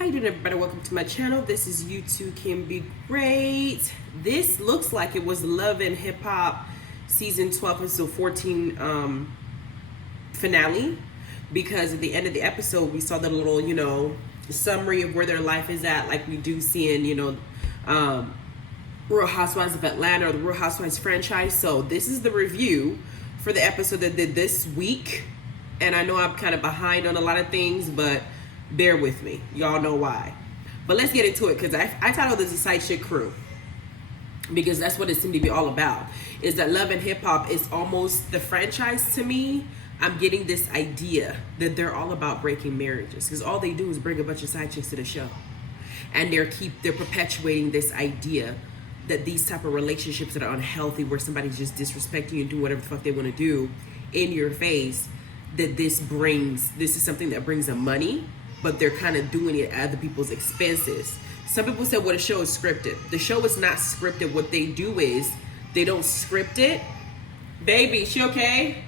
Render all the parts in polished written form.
How you doing, everybody? Welcome to my channel. This is You Too Can Be Great. This looks like it was Love and Hip Hop season 12 episode 14 finale, because at the end of the episode we saw the little summary of where their life is at, like we do see in Real Housewives of Atlanta or the Real Housewives franchise. So this is the review for the episode that did this week, and I know I'm kind of behind on a lot of things, but bear with me. Y'all know why. But let's get into it, because I titled this a Side Chick Crew, because that's what it seemed to be all about, is that Love and Hip Hop is almost the franchise to me. I'm getting this idea that they're all about breaking marriages, because all they do is bring a bunch of side chicks to the show, and they're perpetuating this idea that these type of relationships that are unhealthy, where somebody's just disrespecting you and doing whatever the fuck they want to do in your face, that this is something that brings them money, but they're kind of doing it at other people's expenses. Some people said, well, the show is scripted. The show is not scripted. What they do is they don't script it. Baby, she okay?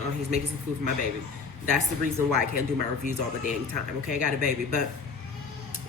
Oh, he's making some food for my baby. That's the reason why I can't do my reviews all the dang time. Okay, I got a baby. But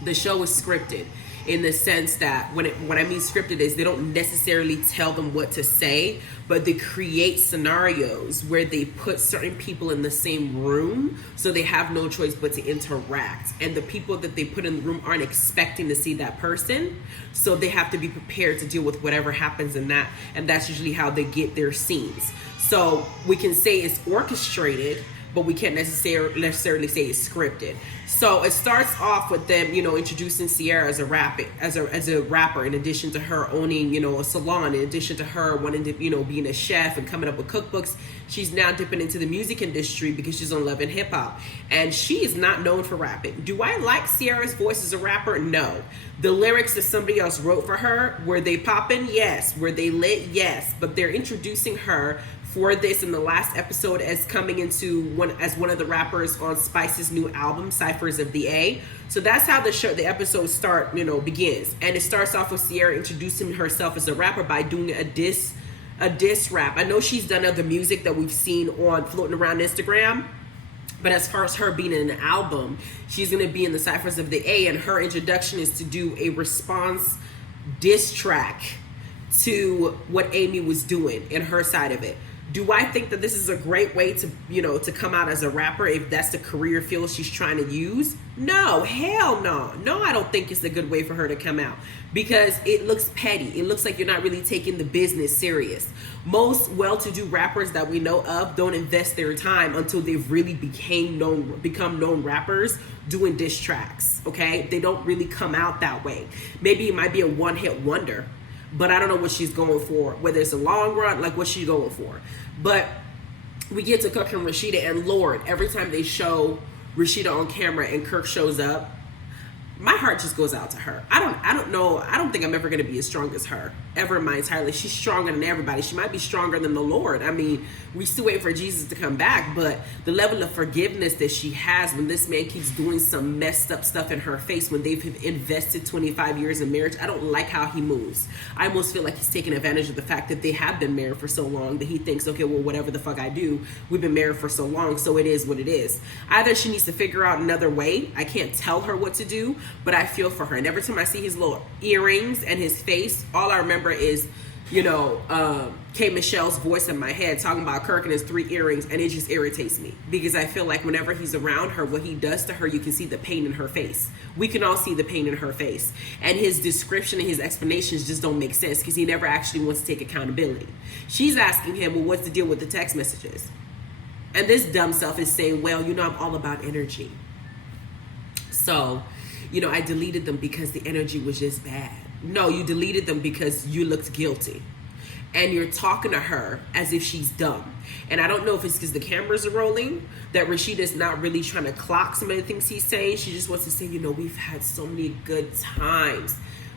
the show is scripted in the sense that when I mean scripted is they don't necessarily tell them what to say, but they create scenarios where they put certain people in the same room, so they have no choice but to interact. And the people that they put in the room aren't expecting to see that person, so they have to be prepared to deal with whatever happens in that, and that's usually how they get their scenes. So we can say it's orchestrated, but we can't necessarily say it's scripted. So it starts off with them, introducing Ciara as a rapper, in addition to her owning, a salon, in addition to her wanting to, being a chef and coming up with cookbooks. She's now dipping into the music industry because she's on Love and Hip Hop. And she is not known for rapping. Do I like Ciara's voice as a rapper? No. The lyrics that somebody else wrote for her, were they popping? Yes. Were they lit? Yes. But they're introducing her for this in the last episode as coming into one of the rappers on Spice's new album, Ciphers of the A. So that's how the episode begins. And it starts off with Ciara introducing herself as a rapper by doing a diss rap. I know she's done other music that we've seen on floating around Instagram, but as far as her being in an album, she's gonna be in the Ciphers of the A, and her introduction is to do a response diss track to what Amy was doing in her side of it. Do I think that this is a great way to, to come out as a rapper if that's the career field she's trying to use? No, hell no. No, I don't think it's a good way for her to come out, because it looks petty. It looks like you're not really taking the business serious. Most well-to-do rappers that we know of don't invest their time until they've really become known rappers doing diss tracks, okay? They don't really come out that way. Maybe it might be a one-hit wonder, but I don't know what she's going for, whether it's a long run, like what she's going for. But we get to Kirk and Rasheeda, and Lord, every time they show Rasheeda on camera and Kirk shows up, my heart just goes out to her. I don't know. I don't think I'm ever going to be as strong as her ever in my entire life. She's stronger than everybody. She might be stronger than the Lord. I mean, we still wait for Jesus to come back, but the level of forgiveness that she has when this man keeps doing some messed up stuff in her face, when they've invested 25 years in marriage, I don't like how he moves. I almost feel like he's taking advantage of the fact that they have been married for so long, that he thinks, okay, well, whatever the fuck I do, we've been married for so long, so it is what it is. Either she needs to figure out another way. I can't tell her what to do, but I feel for her. And every time I see his little earrings and his face, all I remember is, K. Michelle's voice in my head talking about Kirk and his 3 earrings, and it just irritates me, because I feel like whenever he's around her, what he does to her, you can see the pain in her face. We can all see the pain in her face, and his description and his explanations just don't make sense, because he never actually wants to take accountability. She's asking him, well, what's the deal with the text messages? And this dumb self is saying, well, I'm all about energy. So, I deleted them because the energy was just bad. No, you deleted them because you looked guilty. And you're talking to her as if she's dumb. And I don't know if it's because the cameras are rolling, that Rasheeda's not really trying to clock some of the things he's saying. She just wants to say, we've had so many good times.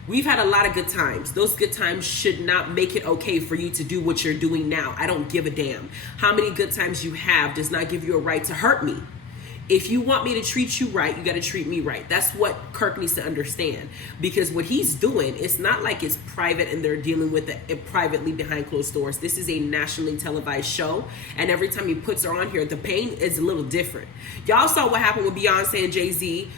We've had a lot of good times. Those good times should not make it okay for you to do what you're doing now. I don't give a damn. How many good times you have does not give you a right to hurt me. If you want me to treat you right, you got to treat me right. That's what Kirk needs to understand. Because what he's doing, it's not like it's private and they're dealing with it privately behind closed doors. This is a nationally televised show. And every time he puts her on here, the pain is a little different. Y'all saw what happened with Beyonce and Jay-Z.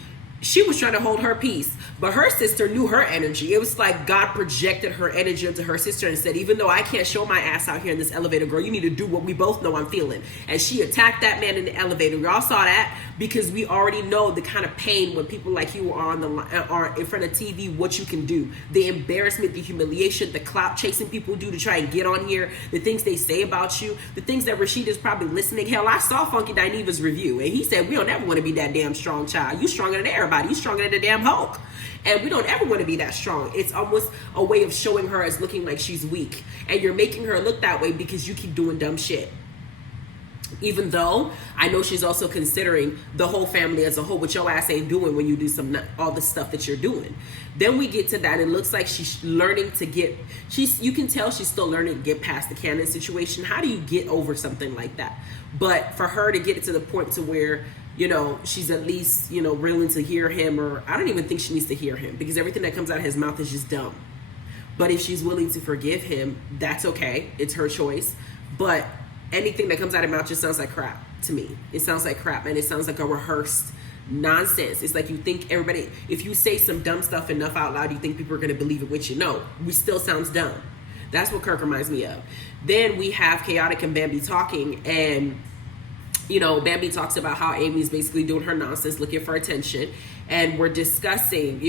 She was trying to hold her peace, but her sister knew her energy. It was like God projected her energy into her sister and said, even though I can't show my ass out here in this elevator, girl, you need to do what we both know I'm feeling. And she attacked that man in the elevator. Y'all saw that, because we already know the kind of pain when people like you are on the are in front of TV, what you can do. The embarrassment, the humiliation, the clout chasing people do to try and get on here, the things they say about you, the things that Rasheeda's probably listening. Hell, I saw Funky Dineva's review, and he said, we don't ever want to be that damn strong child. You stronger than everybody. You stronger than the damn Hulk. And we don't ever want to be that strong. It's almost a way of showing her as looking like she's weak. And you're making her look that way because you keep doing dumb shit. Even though I know she's also considering the whole family as a whole, what your ass ain't doing when you do all the stuff that you're doing. Then we get to that, and it looks like she's learning to you can tell she's still learning to get past the Cannon situation. How do you get over something like that? But for her to get it to the point to where, she's at least, willing to hear him, or I don't even think she needs to hear him, because everything that comes out of his mouth is just dumb. But if she's willing to forgive him, that's okay. It's her choice. But anything that comes out of her mouth just sounds like crap to me. It sounds like crap, and it sounds like a rehearsed nonsense. It's like you think everybody, if you say some dumb stuff enough out loud, you think people are going to believe it, which we still sounds dumb. That's what Kirk reminds me of. Then we have Khaotic and Bambi talking, and Bambi talks about how Amy's basically doing her nonsense, looking for attention. And we're discussing,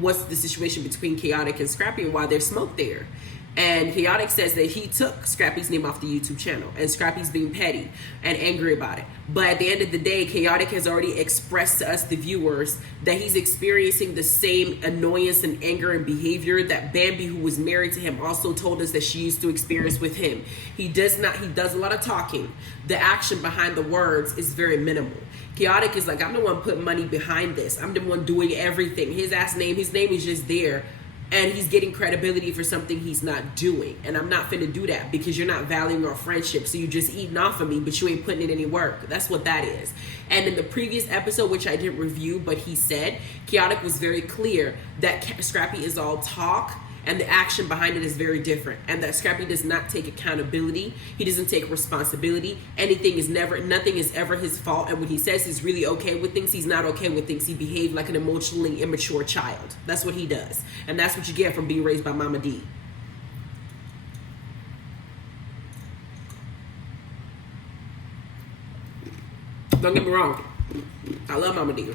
what's the situation between Khaotic and Scrappy and why there's smoke there. And Khaotic says that he took Scrappy's name off the YouTube channel, and Scrappy's being petty and angry about it. But at the end of the day, Khaotic has already expressed to us, the viewers, that he's experiencing the same annoyance and anger and behavior that Bambi, who was married to him, also told us that she used to experience with him. He does a lot of talking. The action behind the words is very minimal. Khaotic is like, I'm the one putting money behind this. I'm the one doing everything. His name is just there. And he's getting credibility for something he's not doing. And I'm not finna do that, because you're not valuing our friendship. So you're just eating off of me, but you ain't putting in any work. That's what that is. And in the previous episode, which I didn't review, but he said, Khaotic was very clear that Scrappy is all talk, and the action behind it is very different. And that Scrappy does not take accountability. He doesn't take responsibility. Nothing is ever his fault. And when he says he's really okay with things, he's not okay with things. He behaved like an emotionally immature child. That's what he does. And that's what you get from being raised by Mama D. Don't get me wrong. I love Mama D.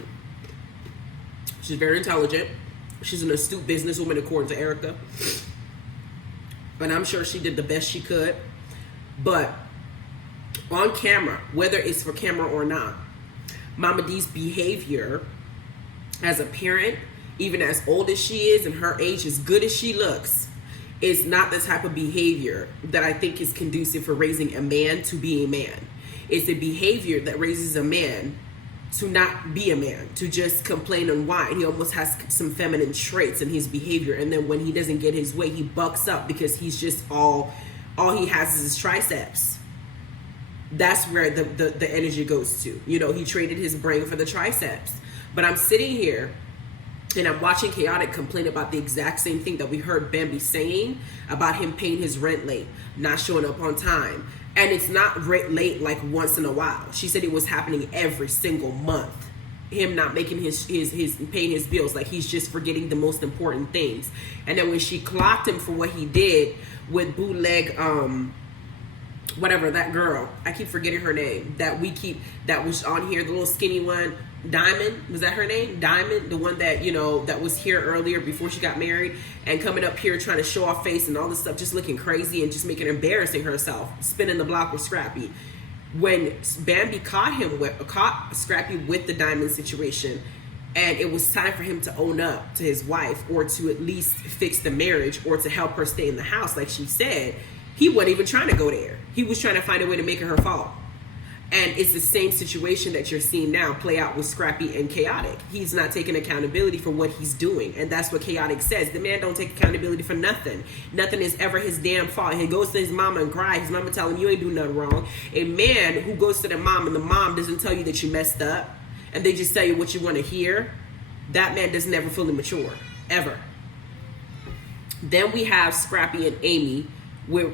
She's very intelligent. She's an astute businesswoman, according to Erica. And I'm sure she did the best she could. But on camera, whether it's for camera or not, Mama D's behavior as a parent, even as old as she is and her age, as good as she looks, is not the type of behavior that I think is conducive for raising a man to be a man. It's a behavior that raises a man to not be a man, to just complain and whine. He almost has some feminine traits in his behavior, and then when he doesn't get his way, he bucks up, because he's just all he has is his triceps. That's where the energy goes to. He traded his brain for the triceps. But I'm sitting here and I'm watching Khaotic complain about the exact same thing that we heard Bambi saying about him paying his rent late, not showing up on time. And it's not late like once in a while. She said it was happening every single month. Him not making his paying his bills, like he's just forgetting the most important things. And then when she clocked him for what he did with bootleg, whatever, that girl, I keep forgetting her name, that was on here, the little skinny one, Diamond, was that her name? Diamond, the one that, that was here earlier before she got married, and coming up here trying to show off face and all this stuff, just looking crazy and just embarrassing herself, spinning the block with Scrappy. When Bambi caught Scrappy with the Diamond situation, and it was time for him to own up to his wife, or to at least fix the marriage, or to help her stay in the house, like she said, he wasn't even trying to go there. He was trying to find a way to make it her fault. And it's the same situation that you're seeing now play out with Scrappy and Chaotic. He's not taking accountability for what he's doing. And that's what Chaotic says. The man don't take accountability for nothing. Nothing is ever his damn fault. He goes to his mama and cries. His mama tell him, you ain't do nothing wrong. A man who goes to the mom and the mom doesn't tell you that you messed up, and they just tell you what you want to hear, that man doesn't ever fully mature. Ever. Then we have Scrappy and Amy with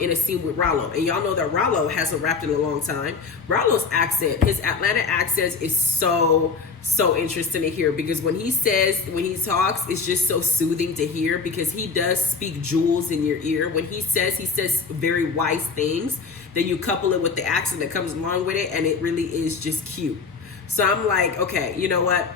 in a scene with Rollo, and y'all know that Rollo hasn't rapped in a long time. Rollo's accent, his Atlanta accent, is so interesting to hear, because when he talks, it's just so soothing to hear, because he does speak jewels in your ear. When he says very wise things. Then you couple it with the accent that comes along with it, and it really is just cute. So I'm like, okay, you know what?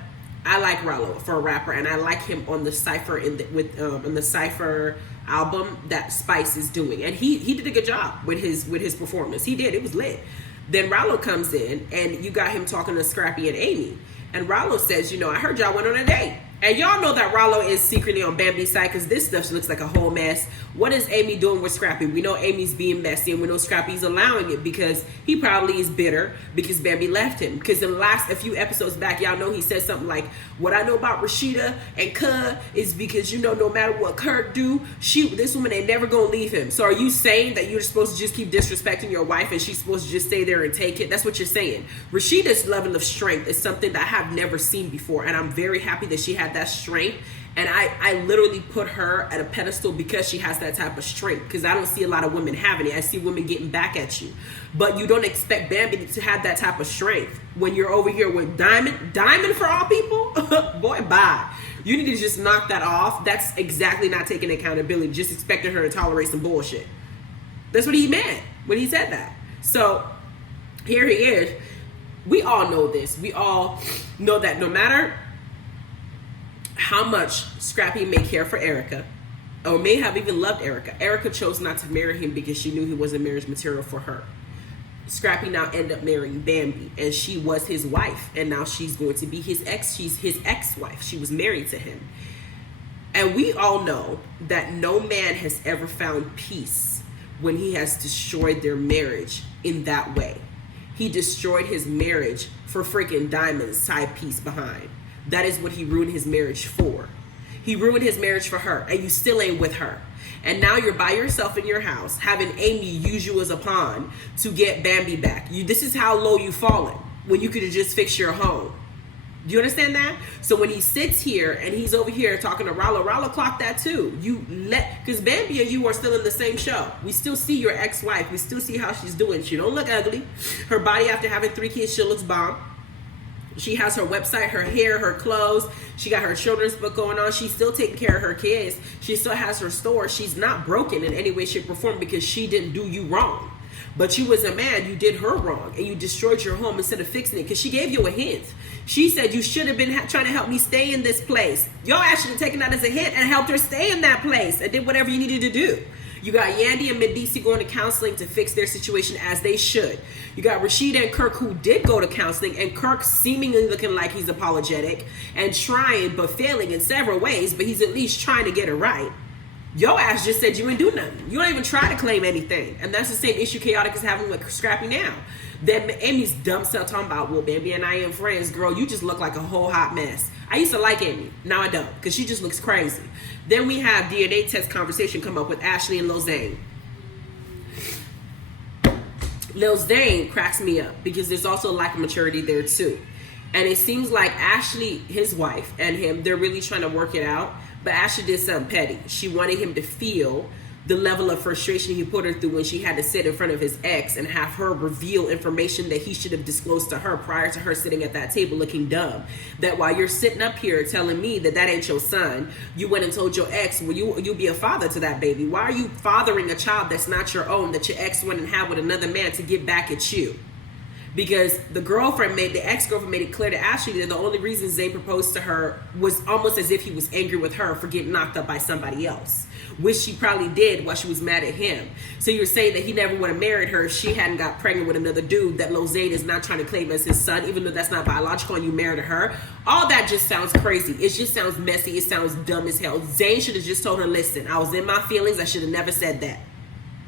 I like Rollo for a rapper, and I like him on the Cipher on the Cipher album that Spice is doing, and he did a good job with his performance. He did. It was lit. Then Rollo comes in, and you got him talking to Scrappy and Amy, and Rollo says, you know, I heard y'all went on a date. And y'all know that Rollo is secretly on Bambi's side, because this stuff looks like a whole mess. What is Amy doing with Scrappy? We know Amy's being messy, and we know Scrappy's allowing it because he probably is bitter because Bambi left him. Because in the last a few episodes back, y'all know he said something like, what I know about Rasheeda and Kuh is because, you know, no matter what Kirk do, this woman ain't never gonna leave him. So are you saying that you're supposed to just keep disrespecting your wife and she's supposed to just stay there and take it? That's what you're saying. Rasheeda's level of strength is something that I have never seen before, and I'm very happy that she had that strength. And I literally put her at a pedestal because she has that type of strength, because I don't see a lot of women having it. I see women getting back at you, but you don't expect Bambi to have that type of strength when you're over here with Diamond for all people. Boy, bye. You need to just knock that off. That's exactly not taking accountability, just expecting her to tolerate some bullshit. That's what he meant when he said that. So here he is. We all know this. We all know that no matter how much Scrappy may care for Erica, or may have even loved Erica, Erica chose not to marry him because she knew he wasn't marriage material for her. Scrappy now ended up marrying Bambi, and she was his wife, and now she's going to be his ex. She's his ex-wife. She was married to him. And we all know that no man has ever found peace when he has destroyed their marriage in that way. He destroyed his marriage for freaking Diamond's side piece behind. That is what he ruined his marriage for. He ruined his marriage for her, and you still ain't with her. And now you're by yourself in your house, having Amy use you as a pawn to get Bambi back. This is how low you've fallen, when you could have just fixed your home. Do you understand that? So when he sits here and he's over here talking to Rollo clocked that too. Because Bambi and you are still in the same show. We still see your ex-wife. We still see how she's doing. She don't look ugly. Her body after having 3 kids, she looks bomb. She has her website, her hair, her clothes. She got her children's book going on. She's still taking care of her kids. She still has her store. She's not broken in any way, shape, or form because she didn't do you wrong. But you as a man, you did her wrong, and you destroyed your home instead of fixing it, because she gave you a hint. She said you should have been trying to help me stay in this place. Y'all actually taken that as a hint and helped her stay in that place and did whatever you needed to do. You got Yandy and Mendecees going to counseling to fix their situation, as they should. You got Rasheeda and Kirk, who did go to counseling, and Kirk seemingly looking like he's apologetic and trying but failing in several ways, but he's at least trying to get it right. Your ass just said you ain't do nothing. You don't even try to claim anything. And that's the same issue Khaotic is having with Scrappy now. Then Amy's dumb self talking about, well, Bambi and I ain't friends. Girl, you just look like a whole hot mess. I used to like Amy. Now I don't, because she just looks crazy. Then we have DNA test conversation come up with Ashley and Lil Zane. Lil Zane cracks me up because there's also a lack of maturity there too. And it seems like Ashley, his wife, and him, they're really trying to work it out. But Ashley did something petty. She wanted him to feel the level of frustration he put her through when she had to sit in front of his ex and have her reveal information that he should have disclosed to her prior to her sitting at that table looking dumb. That while you're sitting up here telling me that ain't your son, you went and told your ex, well, you'll be a father to that baby. Why are you fathering a child that's not your own, that your ex went and had with another man to get back at you? Because the ex-girlfriend made it clear to Ashley that the only reason Zane proposed to her was almost as if he was angry with her for getting knocked up by somebody else, which she probably did while she was mad at him. So you're saying that he never would have married her if she hadn't got pregnant with another dude that Lil Zane is not trying to claim as his son, even though that's not biological, and you married her. All that just sounds crazy. It just sounds messy. It sounds dumb as hell. Zane should have just told her, listen, I was in my feelings. I should have never said that.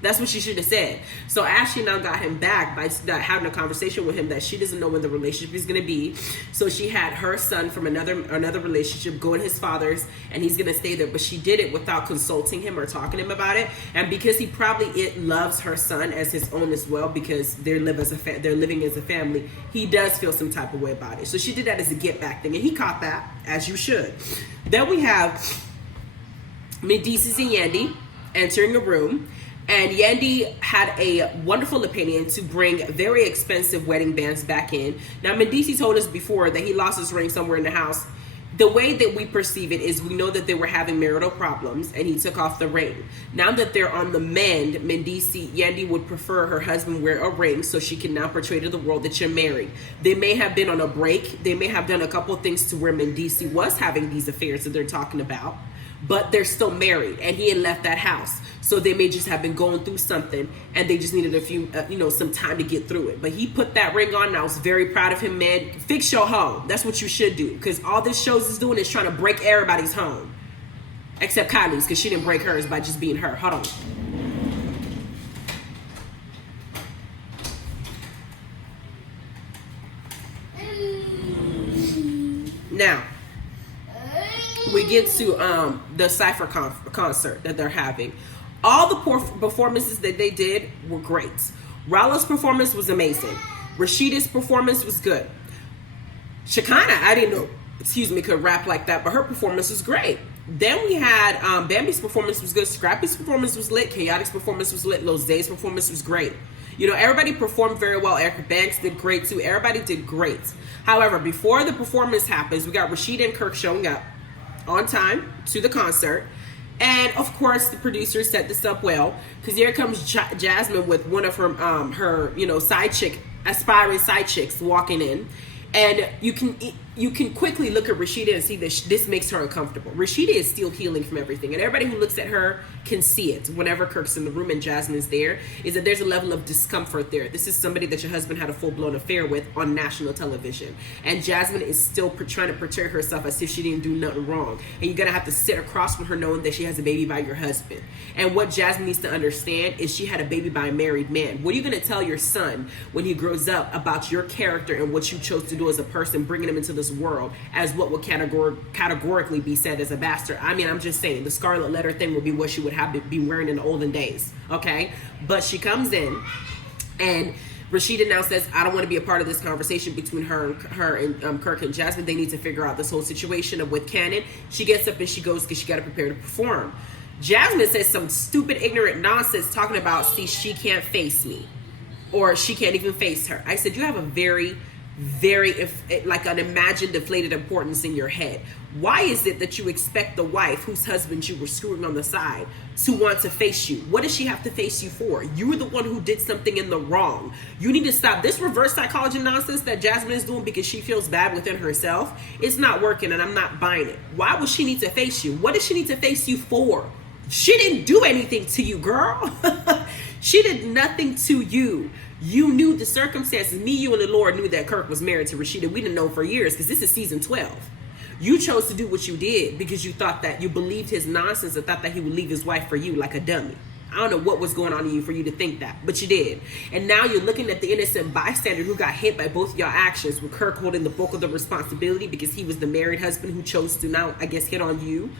That's what she should have said. So Ashley now got him back by having a conversation with him that she doesn't know when the relationship is going to be. So she had her son from another relationship go in his father's, and he's going to stay there. But she did it without consulting him or talking to him about it. And because he probably loves her son as his own as well, because they're living as a family, he does feel some type of way about it. So she did that as a get back thing, and he caught that, as you should. Then we have Mendecees and Yandy entering a room. And Yandy had a wonderful opinion to bring very expensive wedding bands back in. Now, Mendecees told us before that he lost his ring somewhere in the house. The way that we perceive it is we know that they were having marital problems and he took off the ring. Now that they're on the mend, Yandy would prefer her husband wear a ring so she can now portray to the world that you're married. They may have been on a break. They may have done a couple things to where Mendecees was having these affairs that they're talking about, but they're still married and he had left that house. So they may just have been going through something and they just needed a few, some time to get through it. But he put that ring on and I was very proud of him, man. Fix your home. That's what you should do. Because all this shows is doing is trying to break everybody's home. Except Kylie's, because she didn't break hers by just being her. Hold on. Now, we get to the Cipher concert that they're having. All the performances that they did were great. Rallo's performance was amazing. Rasheeda's performance was good. Shekinah, I didn't know, could rap like that, but her performance was great. Then we had Bambi's performance was good. Scrappy's performance was lit. Chaotic's performance was lit. Loze's performance was great. Everybody performed very well. Erica Banks did great too. Everybody did great. However, before the performance happens, we got Rasheeda and Kirk showing up on time to the concert. And of course, the producers set this up well, because here comes Jasmine with one of her aspiring side chicks walking in, and you can quickly look at Rasheeda and see that this makes her uncomfortable. Rasheeda is still healing from everything, and everybody who looks at her can see it whenever Kirk's in the room and Jasmine's there, is that there's a level of discomfort there. This is somebody that your husband had a full-blown affair with on national television, and Jasmine is still trying to portray herself as if she didn't do nothing wrong, and you're gonna have to sit across from her knowing that she has a baby by your husband. And what Jasmine needs to understand is she had a baby by a married man. What are you gonna tell your son when he grows up about your character and what you chose to do as a person, bringing him into this world as what would categorically be said as a bastard? I mean, I'm just saying, the scarlet letter thing would be what she would have to be wearing in the olden days, okay? But she comes in, and Rasheeda now says, I don't want to be a part of this conversation between her and Kirk and Jasmine. They need to figure out this whole situation with Cannon. She gets up and she goes because she got to prepare to perform. Jasmine says some stupid, ignorant nonsense talking about, see, she can't face me, or she can't even face her. I said, you have a very like an imagined deflated importance in your head. Why is it that you expect the wife whose husband you were screwing on the side to want to face you? What does she have to face you for? You were the one who did something in the wrong. You need to stop this reverse psychology nonsense that Jasmine is doing because she feels bad within herself. It's not working, and I'm not buying it. Why would she need to face you? What does she need to face you for? She didn't do anything to you, girl. She did nothing to you. You knew the circumstances. Me, you, and the Lord knew that Kirk was married to Rasheeda. We didn't know for years, because this is season 12. You chose to do what you did because you thought that you believed his nonsense and thought that he would leave his wife for you like a dummy. I don't know what was going on in you for you to think that, but you did. And now you're looking at the innocent bystander who got hit by both your actions, with Kirk holding the bulk of the responsibility because he was the married husband who chose to now, I guess, hit on you.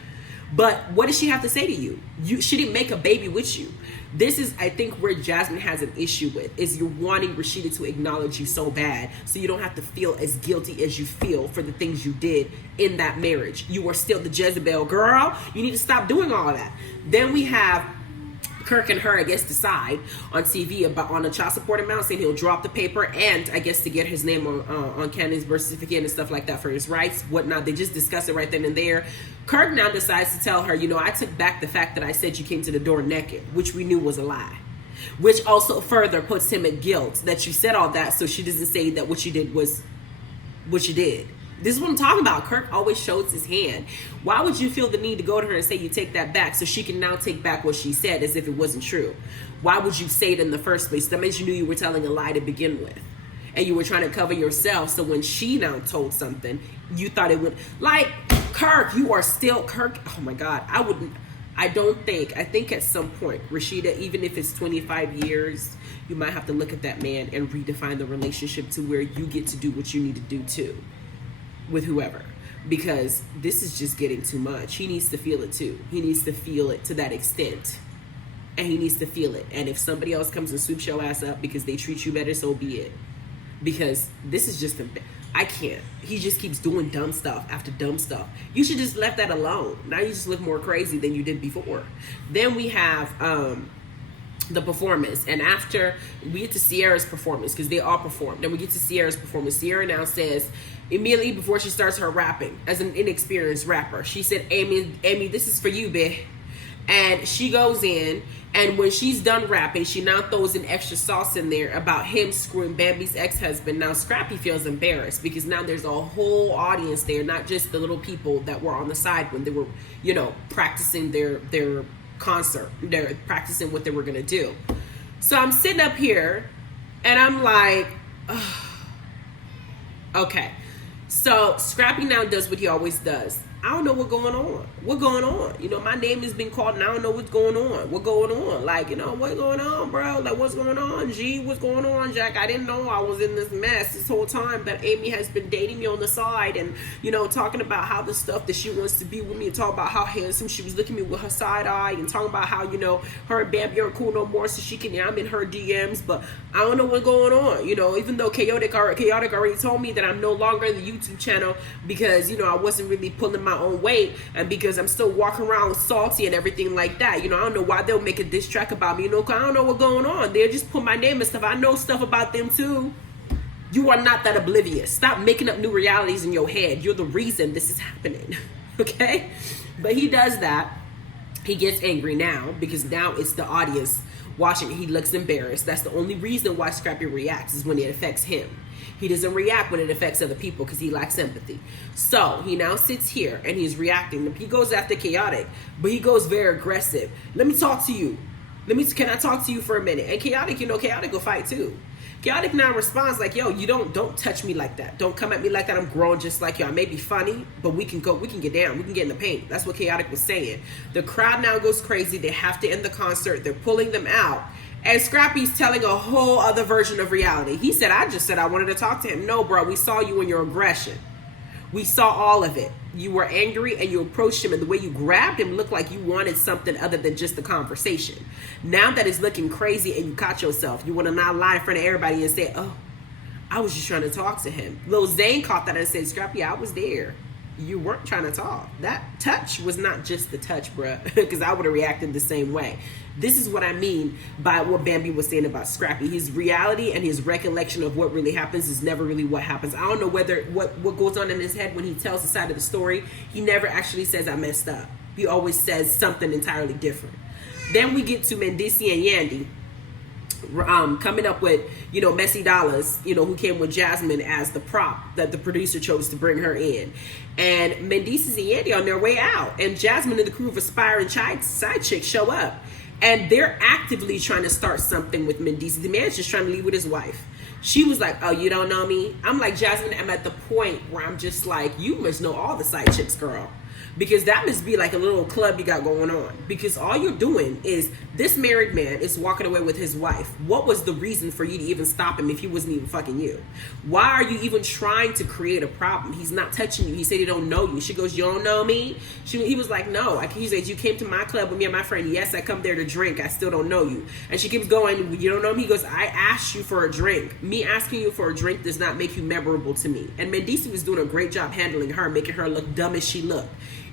But what does she have to say to you? She didn't make a baby with you. This is, I think, where Jasmine has an issue with, is you're wanting Rasheeda to acknowledge you so bad so you don't have to feel as guilty as you feel for the things you did in that marriage. You are still the Jezebel girl. You need to stop doing all that. Then we have Kirk and her, I guess, decide on TV about on a child support amount, saying he'll drop the paper, and I guess to get his name on Cannon's birth certificate and stuff like that for his rights, whatnot. They just discuss it right then and there. Kirk now decides to tell her, I took back the fact that I said you came to the door naked, which we knew was a lie, which also further puts him at guilt that you said all that, so she doesn't say that what you did was what you did. This is what I'm talking about. Kirk always shows his hand. Why would you feel the need to go to her and say you take that back so she can now take back what she said as if it wasn't true? Why would you say it in the first place? That means you knew you were telling a lie to begin with. And you were trying to cover yourself, so when she now told something, you thought it would... Like, Kirk, you are still... Kirk, oh my God, I think at some point, Rasheeda, even if it's 25 years, you might have to look at that man and redefine the relationship to where you get to do what you need to do too, with whoever. Because this is just getting too much. He needs to feel it too. He needs to feel it to that extent. And he needs to feel it. And if somebody else comes and swoops your ass up because they treat you better, so be it. Because this is just I can't. He just keeps doing dumb stuff after dumb stuff. You should just left that alone. Now you just look more crazy than you did before. Then we have the performance, and after we get to Sierra's performance, because they all perform, then we get to Sierra's performance. Sierra now says, immediately before she starts her rapping, as an inexperienced rapper, she said, Amy, this is for you, babe. And she goes in, and when she's done rapping, she now throws an extra sauce in there about him screwing Bambi's ex-husband. Now Scrappy feels embarrassed because now there's a whole audience there, not just the little people that were on the side when they were, practicing their concert. They're practicing what they were gonna do. So I'm sitting up here, and I'm like, ugh. Okay. So Scrappy now does what he always does. I don't know what's going on. What going on? My name has been called and I don't know what's going on. What going on? Like, what's going on, bro? Like, what's going on? G, what's going on, Jack? I didn't know I was in this mess this whole time that Amy has been dating me on the side and, talking about how the stuff that she wants to be with me and talk about how handsome she was looking at me with her side eye and talking about how, her and Bambi aren't cool no more so I'm in her DMs, but I don't know what's going on. Even though Khaotic already told me that I'm no longer in the YouTube channel because, I wasn't really pulling my own weight and because I'm still walking around salty and everything like that. I don't know why they'll make a diss track about me, I don't know what's going on. They'll just put my name and stuff. I know stuff about them too. You are not that oblivious. Stop making up new realities in your head. You're the reason this is happening. Okay? But he does that. He gets angry now because now it's the audience watching. He looks embarrassed. That's the only reason why Scrappy reacts is when it affects him. He doesn't react when it affects other people because he lacks empathy. So he now sits here and he's reacting. He goes after Khaotic, but he goes very aggressive. Let me talk to you. Can I talk to you for a minute? And Khaotic, Khaotic will fight too. Khaotic now responds like, yo, you don't touch me like that. Don't come at me like that. I'm grown just like you. I may be funny, but we can get down. We can get in the paint. That's what Khaotic was saying. The crowd now goes crazy. They have to end the concert. They're pulling them out. And Scrappy's telling a whole other version of reality. He said, I just said I wanted to talk to him. No, bro, we saw you in your aggression. We saw all of it. You were angry and you approached him and the way you grabbed him looked like you wanted something other than just the conversation. Now that it's looking crazy and you caught yourself, you want to not lie in front of everybody and say, oh, I was just trying to talk to him. Lil Zane caught that and said, Scrappy, I was there. You weren't trying to talk. That touch was not just the touch, bruh, because I would have reacted the same way. This is what I mean by what Bambi was saying about Scrappy. His reality and his recollection of what really happens is never really what happens. I don't know whether what goes on in his head when he tells the side of the story. He never actually says I messed up. He always says something entirely different. Then we get to Mendecees and Yandy. Coming up with, Messy Dollars, who came with Jasmine as the prop that the producer chose to bring her in. And Mendecees and Yandy on their way out. And Jasmine and the crew of aspiring side chicks show up. And they're actively trying to start something with Mendecees. The man's just trying to leave with his wife. She was like, oh, you don't know me? I'm like, Jasmine, I'm at the point where I'm just like, you must know all the side chicks, girl. Because that must be like a little club you got going on. Because all you're doing is this married man is walking away with his wife. What was the reason for you to even stop him if he wasn't even fucking you? Why are you even trying to create a problem? He's not touching you. He said he don't know you. She goes, you don't know me? He was like, no. He said, you came to my club with me and my friend. Yes, I come there to drink. I still don't know you. And she keeps going, you don't know me? He goes, I asked you for a drink. Me asking you for a drink does not make you memorable to me. And Mendecees was doing a great job handling her, making her look dumb as she looked.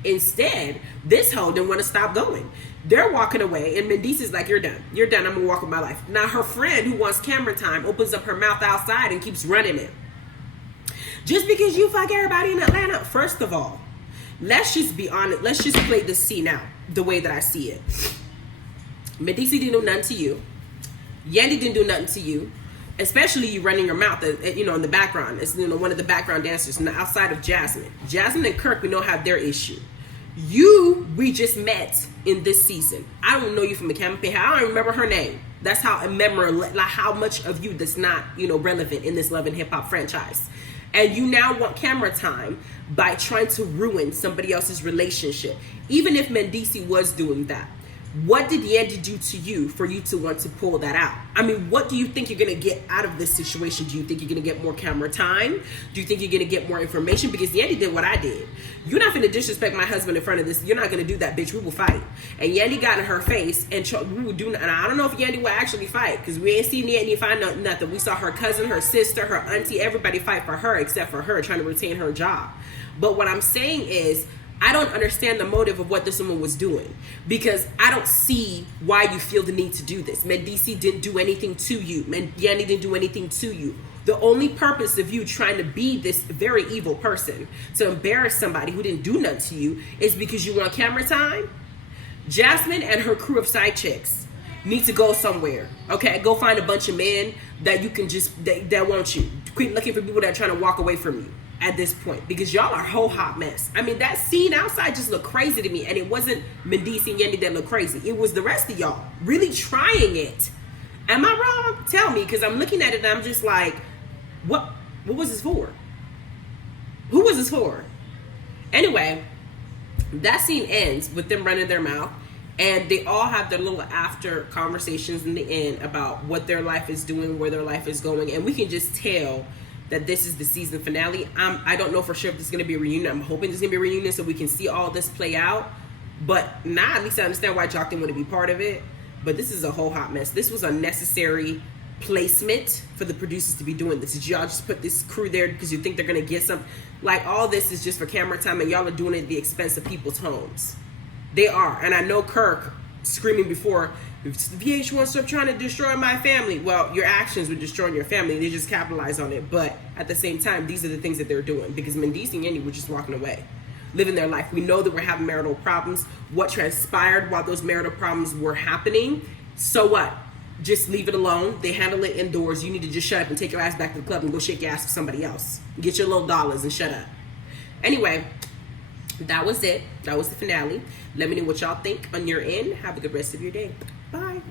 Instead, this hoe didn't want to stop going. They're walking away, and Mendecees is like, you're done. You're done. I'm going to walk with my life. Now, her friend who wants camera time opens up her mouth outside and keeps running it. Just because you fuck everybody in Atlanta, first of all, let's just be honest. Let's just play this scene out the way that I see it. Mendecees didn't do nothing to you. Yandy didn't do nothing to you. Especially you running your mouth, in the background. It's, one of the background dancers outside of Jasmine. Jasmine and Kirk, we don't have their issue. We just met in this season. I don't know you from a campaign. I don't remember her name. That's how memorable, like how much of you that's not, relevant in this Love and Hip Hop franchise. And you now want camera time by trying to ruin somebody else's relationship. Even if Mendecees was doing that, what did Yandy do to you for you to want to pull that out? I mean, what do you think you're going to get out of this situation? Do you think you're going to get more camera time? Do you think you're going to get more information? Because Yandy did what I did. You're not going to disrespect my husband in front of this. You're not going to do that, bitch. We will fight. And Yandy got in her face, and we would do. And I don't know if Yandy will actually fight, because we ain't seen Yandy fight nothing. We saw her cousin, her sister, her auntie, everybody fight for her except for her, trying to retain her job. But what I'm saying is, I don't understand the motive of what this woman was doing, because I don't see why you feel the need to do this. Mendecees didn't do anything to you. Yandy didn't do anything to you. The only purpose of you trying to be this very evil person, to embarrass somebody who didn't do nothing to you, is because you want camera time. Jasmine and her crew of side chicks need to go somewhere. Okay, go find a bunch of men that you can just that want you. Quit looking for people that are trying to walk away from you at this point, because y'all are a whole hot mess. I mean, that scene outside just looked crazy to me, and it wasn't Mendecees and Yandy that looked crazy. It was the rest of y'all really trying it. Am I wrong? Tell me, because I'm looking at it and I'm just like, what was this for? Who was this for? Anyway, that scene ends with them running their mouth, and they all have their little after conversations in the end about what their life is doing, where their life is going, and we can just tell that this is the season finale. I don't know for sure if this is going to be a reunion. I'm hoping there's going to be a reunion so we can see all this play out. But now at least I understand why Jock didn't want to be part of it. But this is a whole hot mess. This was unnecessary placement for the producers to be doing this. Did y'all just put this crew there because you think they're going to get some? Like, all this is just for camera time, and y'all are doing it at the expense of people's homes. They are. And I know Kirk screaming before, VH1, stop trying to destroy my family. Well, your actions were destroying your family. They just capitalize on it. But at the same time, these are the things that they're doing, because Mendecees and Yandy were just walking away, living their life. We know that we're having marital problems. What transpired while those marital problems were happening, so what? Just leave it alone. They handle it indoors. You need to just shut up and take your ass back to the club and go shake your ass for somebody else. Get your little dollars and shut up. Anyway, that was it. That was the finale. Let me know what y'all think on your end. Have a good rest of your day. Bye.